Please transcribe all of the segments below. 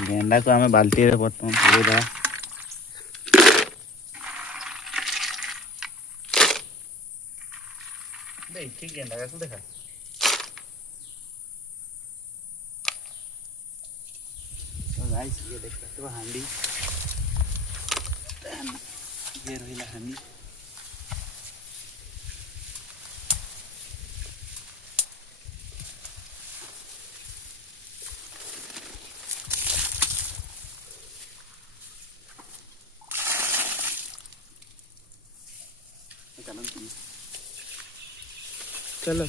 गेंडा को आम बाल्टी बर्तमान पूरेदा ठीक गेंडा का देखा तो गाइस ये देखते तो हांडी ये रहिला हांडी चलो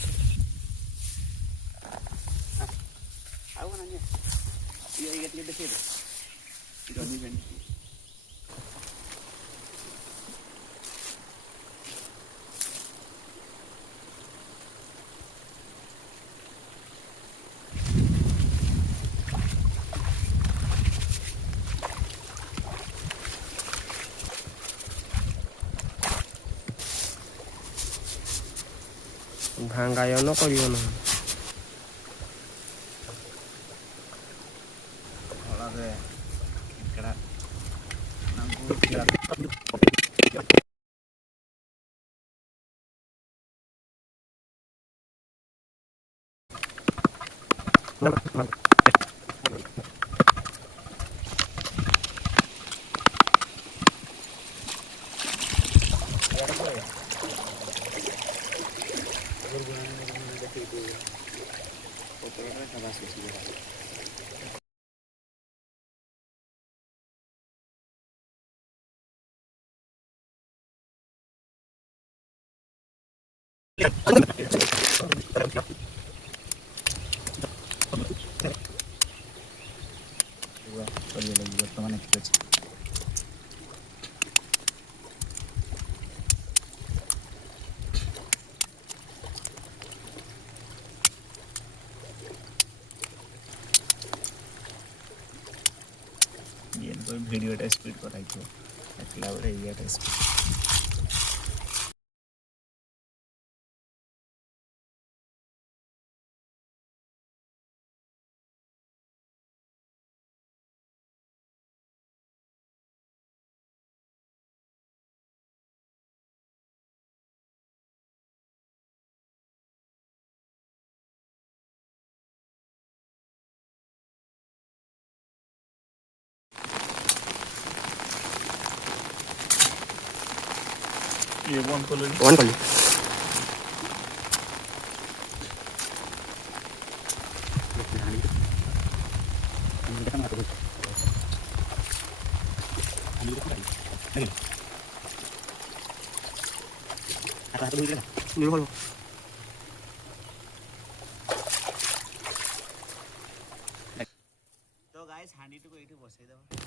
आओ ना ये घेतले देखिए दोन्ही बेंड ଭାଙ୍ଗାୟନ କରିବ ନା ଫଳରେ କେକଡ଼ା ବର୍ତ୍ତମାନ ଏଠି ଅଛି ये कोई वीडियोटा स्पीड कराइथिବ ଦେଖିଲା ବେଳେ ଇଆଟା ସ୍ପीड ये वन कॉलोनी तो गाइस हांडी को एठी बसै दबा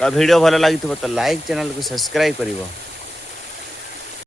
तो वीडियो भल लगी तो लाइक चैनल को सब्सक्राइब करिवो।